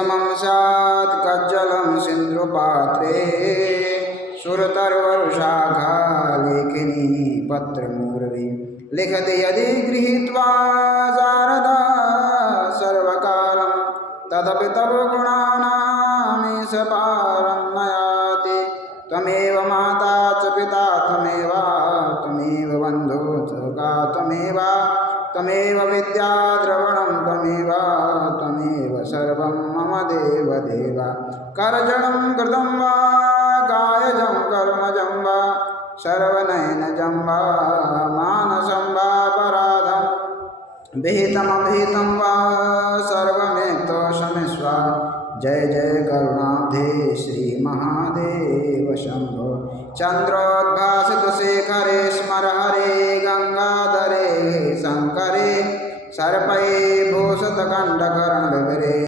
समं स्यात् कज्जलं सिन्धुपात्रे सुरतरुवर्षाघा लेखिनी पत्रमूर्वी लिखति यदि गृहीत्वा शारदा सर्वकालं तदपि तव गुणानामीश पारं नयाति। त्वमेव माता च पिता त्वमेव बन्धु च का त्वमेव विद्या द्रवणं त्वमेव सर्वं मम देवदेव। करजनं कृतं वा कायजं कर्मजं वा सर्वनयनजं वा मानसं वा पराधं विहितमभिहितं वा सर्वमेतोषमिश्व। जय जय करुणाब्धे श्री महादेव शंभो। चंद्रोद्भासितशेखरे स्मर हरे गंगाधरे शंकरे सर्पैर्भूषितकण्ठकर्णविभरे।